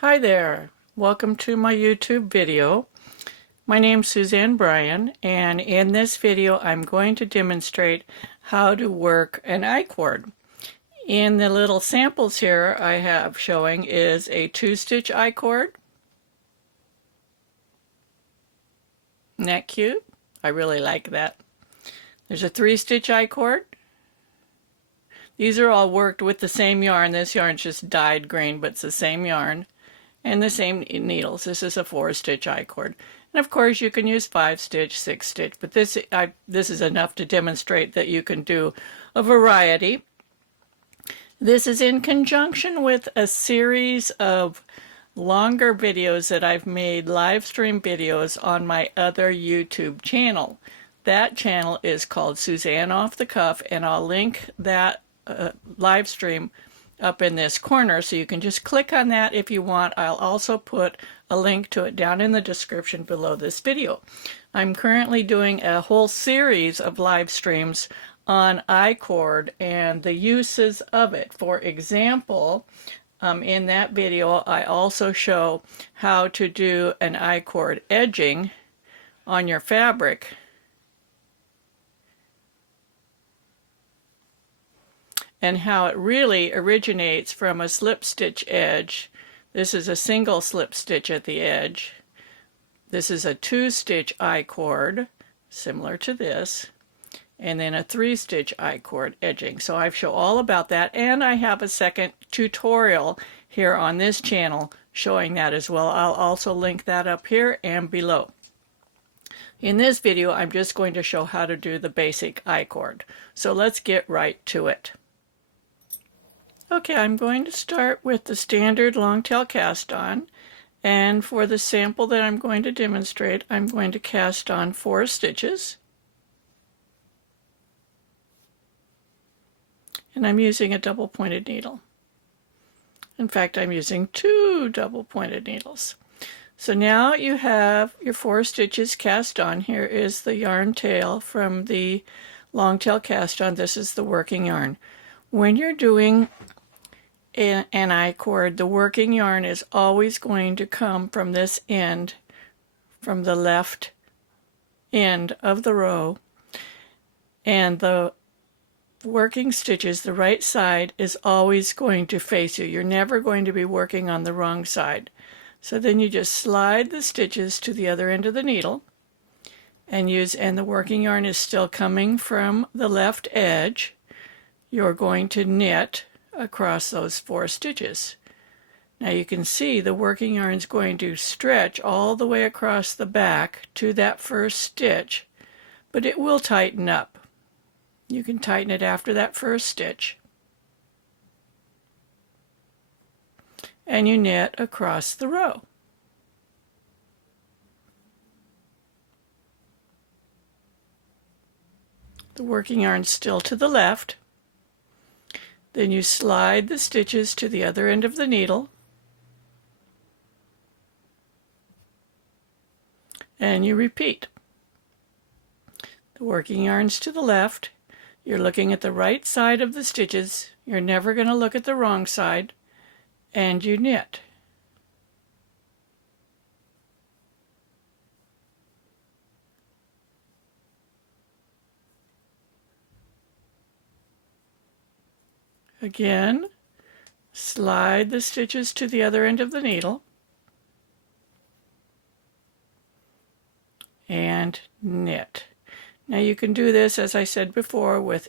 Hi there, welcome to my YouTube video. My name's Suzanne Bryan, and in this video I'm going to demonstrate how to work an I-cord. In the little samples here I have showing is a 2-stitch I-cord. Isn't that cute? I really like that. There's a 3-stitch I-cord. These are all worked with the same yarn. This yarn's just dyed green, but it's the same yarn and the same needles. This is a 4-stitch I-cord. And of course you can use 5-stitch, 6-stitch, but this is enough to demonstrate that you can do a variety. This is in conjunction with a series of longer videos that I've made, live stream videos on my other YouTube channel. That channel is called Suzanne Off the Cuff, and I'll link that live stream up in this corner, so you can just click on that if you want. I'll also put a link to it down in the description below this video. I'm currently doing a whole series of live streams on I-cord and the uses of it. For example, in that video I also show how to do an I-cord edging on your fabric. And how it really originates from a slip stitch edge. This is a single slip stitch at the edge. This is a 2-stitch I-cord, similar to this, and then a 3-stitch I-cord edging. So I show all about that, and I have a second tutorial here on this channel showing that as well. I'll also link that up here and below. In this video, I'm just going to show how to do the basic I-cord. So let's get right to it. Okay, I'm going to start with the standard long tail cast on, and for the sample that I'm going to demonstrate, I'm going to cast on 4 stitches, and I'm using a double pointed needle. In fact, I'm using 2 double pointed needles. So now you have your 4 stitches cast on. Here is the yarn tail from the long tail cast on. This is the working yarn. When you're doing an I-cord, the working yarn is always going to come from this end, from the left end of the row, and the working stitches, the right side, is always going to face you. You're never going to be working on the wrong side. So then you just slide the stitches to the other end of the needle and the working yarn is still coming from the left edge. You're going to knit across those 4 stitches. Now you can see the working yarn is going to stretch all the way across the back to that first stitch, but it will tighten up. You can tighten it after that first stitch. And you knit across the row. The working yarn's still to the left. Then you slide the stitches to the other end of the needle, and you repeat. The working yarn's to the left. You're looking at the right side of the stitches. You're never going to look at the wrong side, and you knit. Again, slide the stitches to the other end of the needle and knit. Now you can do this, as I said before, with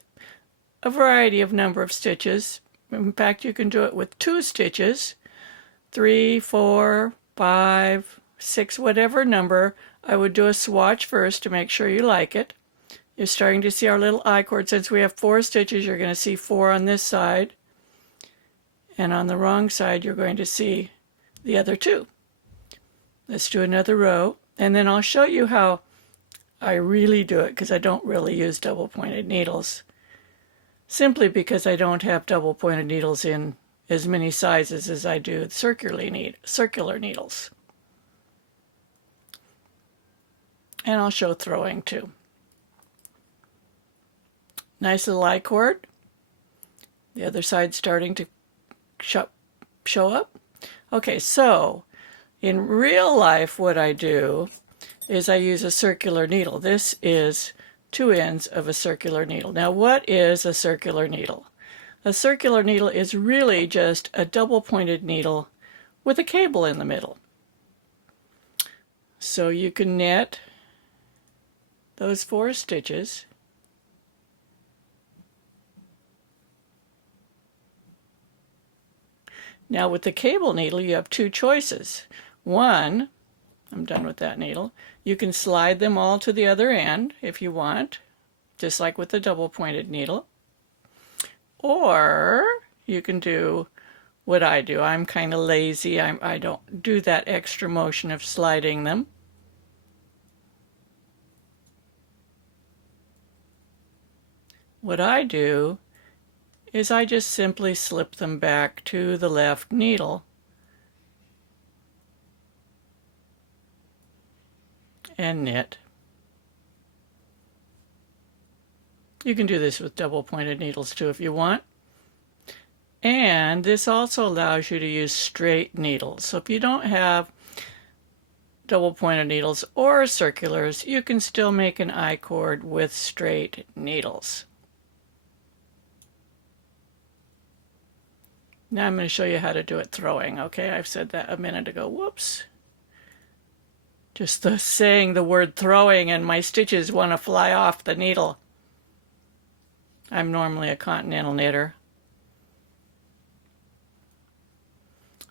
a variety of number of stitches. In fact, you can do it with 2 stitches, 3, 4, 5, 6, whatever number. I would do a swatch first to make sure you like it. You're starting to see our little I-cord. Since we have 4 stitches, you're going to see 4 on this side, and on the wrong side you're going to see the other 2. Let's do another row, and then I'll show you how I really do it, because I don't really use double pointed needles, simply because I don't have double pointed needles in as many sizes as I do circular needles. And I'll show throwing too. Nice little I-cord. The other side starting to show up. Okay, so in real life what I do is I use a circular needle. This is two ends of a circular needle. Now what is a circular needle? A circular needle is really just a double-pointed needle with a cable in the middle. So you can knit those 4 stitches. Now with the cable needle you have 2 choices. One, I'm done with that needle, you can slide them all to the other end if you want, just like with the double-pointed needle. Or you can do what I do. I'm kind of lazy. I don't do that extra motion of sliding them. What I do is I just simply slip them back to the left needle and knit. You can do this with double-pointed needles too if you want. And this also allows you to use straight needles. So if you don't have double-pointed needles or circulars, you can still make an I-cord with straight needles. Now I'm going to show you how to do it throwing. Okay, I've said that a minute ago. Whoops. Just saying the word throwing and my stitches want to fly off the needle. I'm normally a continental knitter.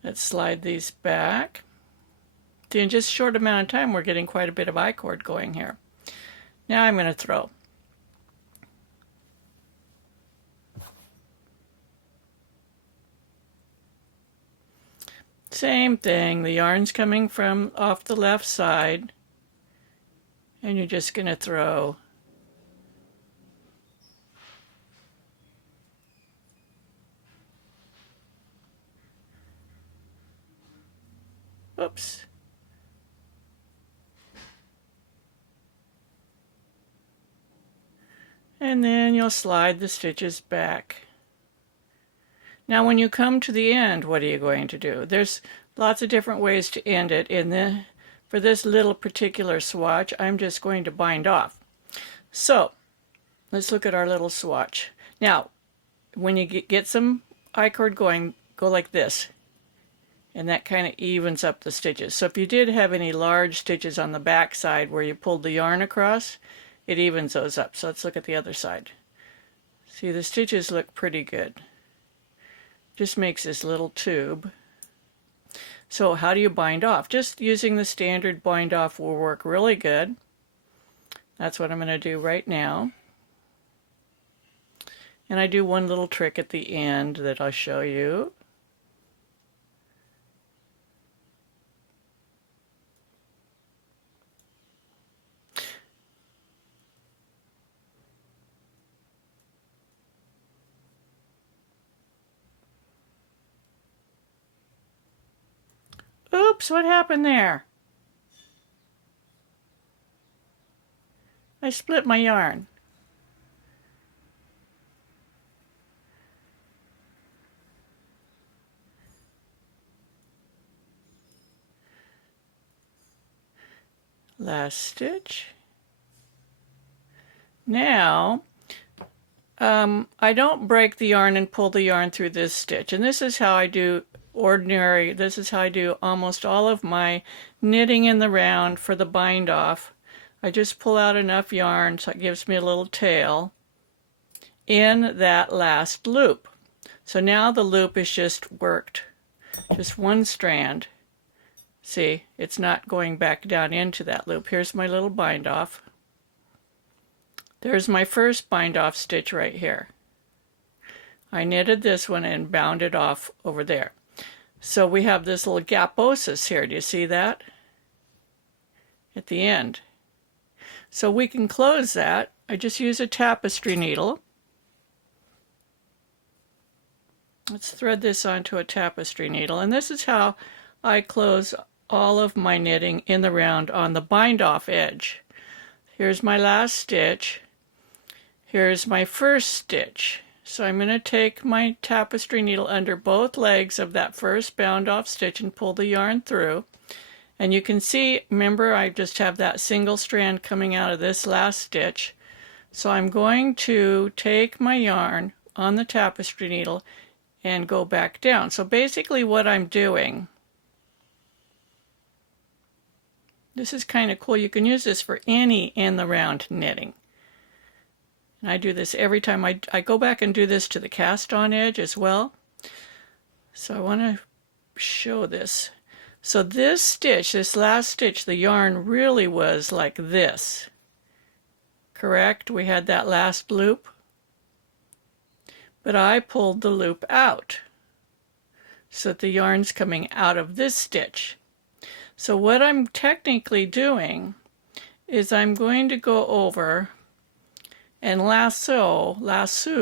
Let's slide these back. See, in just a short amount of time we're getting quite a bit of I-cord going here. Now I'm going to throw. Same thing, the yarn's coming from off the left side and you're just going to throw. Oops. And then you'll slide the stitches back. Now when you come to the end, what are you going to do? There's lots of different ways to end it. For this little particular swatch, I'm just going to bind off. So let's look at our little swatch. Now when you get some I-cord going, go like this. And that kind of evens up the stitches. So if you did have any large stitches on the back side where you pulled the yarn across, it evens those up. So let's look at the other side. See, the stitches look pretty good. Just makes this little tube. So how do you bind off? Just using the standard bind off will work really good. That's what I'm going to do right now. And I do one little trick at the end that I'll show you. Oops, what happened there? I split my yarn. Last stitch. Now, I don't break the yarn and pull the yarn through this stitch, and this is how I do this is how I do almost all of my knitting in the round for the bind off. I just pull out enough yarn so it gives me a little tail in that last loop. So now the loop is just worked, just one strand. See, it's not going back down into that loop. Here's my little bind off. There's my first bind off stitch right here. I knitted this one and bound it off over there. So we have this little gaposis here. Do you see that? At the end. So we can close that. I just use a tapestry needle. Let's thread this onto a tapestry needle. And this is how I close all of my knitting in the round on the bind off edge. Here's my last stitch. Here's my first stitch. So I'm going to take my tapestry needle under both legs of that first bound off stitch and pull the yarn through. And you can see, remember, I just have that single strand coming out of this last stitch. So I'm going to take my yarn on the tapestry needle and go back down. So basically what I'm doing, this is kind of cool. You can use this for any in the round knitting. And I do this every time. I go back and do this to the cast on edge as well. So I want to show this. So this stitch, this last stitch, the yarn really was like this. Correct? We had that last loop. But I pulled the loop out so that the yarn's coming out of this stitch. So what I'm technically doing is I'm going to go over and lasso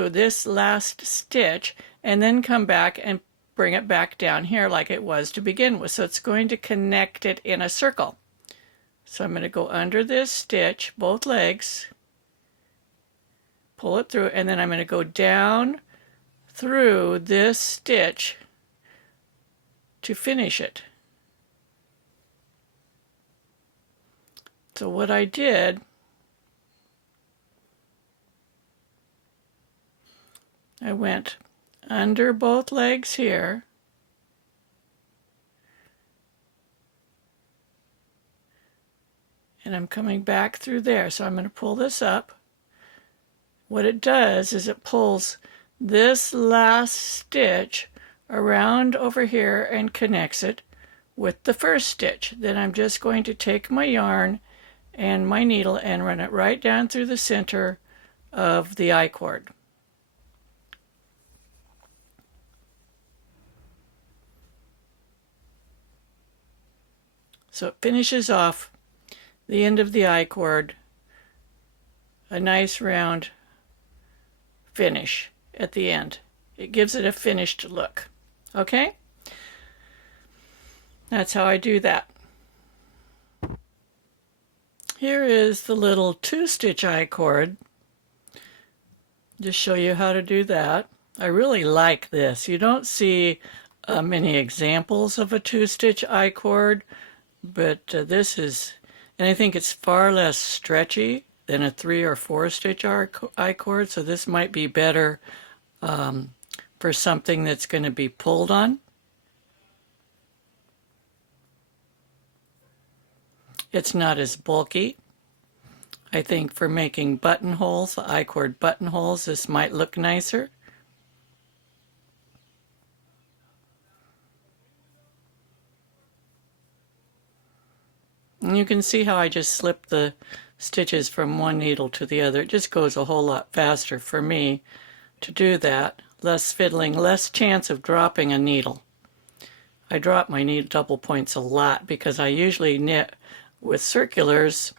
this last stitch and then come back and bring it back down here like it was to begin with. So it's going to connect it in a circle. So I'm going to go under this stitch, both legs, pull it through, and then I'm going to go down through this stitch to finish it. So what I did, I went under both legs here, and I'm coming back through there. So I'm going to pull this up. What it does is it pulls this last stitch around over here and connects it with the first stitch. Then I'm just going to take my yarn and my needle and run it right down through the center of the I-cord. So it finishes off the end of the I-cord, a nice round finish at the end. It gives it a finished look. Okay? That's how I do that. Here is the little 2-stitch I-cord. Just show you how to do that. I really like this. You don't see many examples of a 2-stitch I-cord, but this is, and I think it's far less stretchy than a 3 or 4-stitch I-cord, so this might be better for something that's going to be pulled on. It's not as bulky. I think for making buttonholes, the I-cord buttonholes, this might look nicer. And you can see how I just slip the stitches from one needle to the other. It just goes a whole lot faster for me to do that. Less fiddling, less chance of dropping a needle. I drop my needle double points a lot because I usually knit with circulars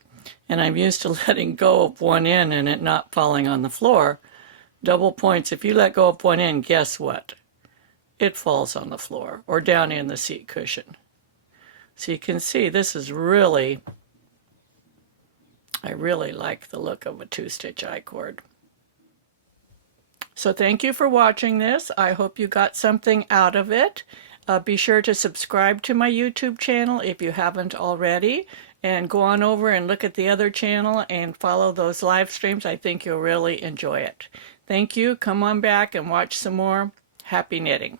and I'm used to letting go of one end and it not falling on the floor. Double points, if you let go of one end, guess what? It falls on the floor or down in the seat cushion. So you can see this is really, I really like the look of a 2-stitch I-cord. So thank you for watching this. I hope you got something out of it. Be sure to subscribe to my YouTube channel if you haven't already, and go on over and look at the other channel and follow those live streams. I think you'll really enjoy it. Thank you. Come on back and watch some more. Happy knitting.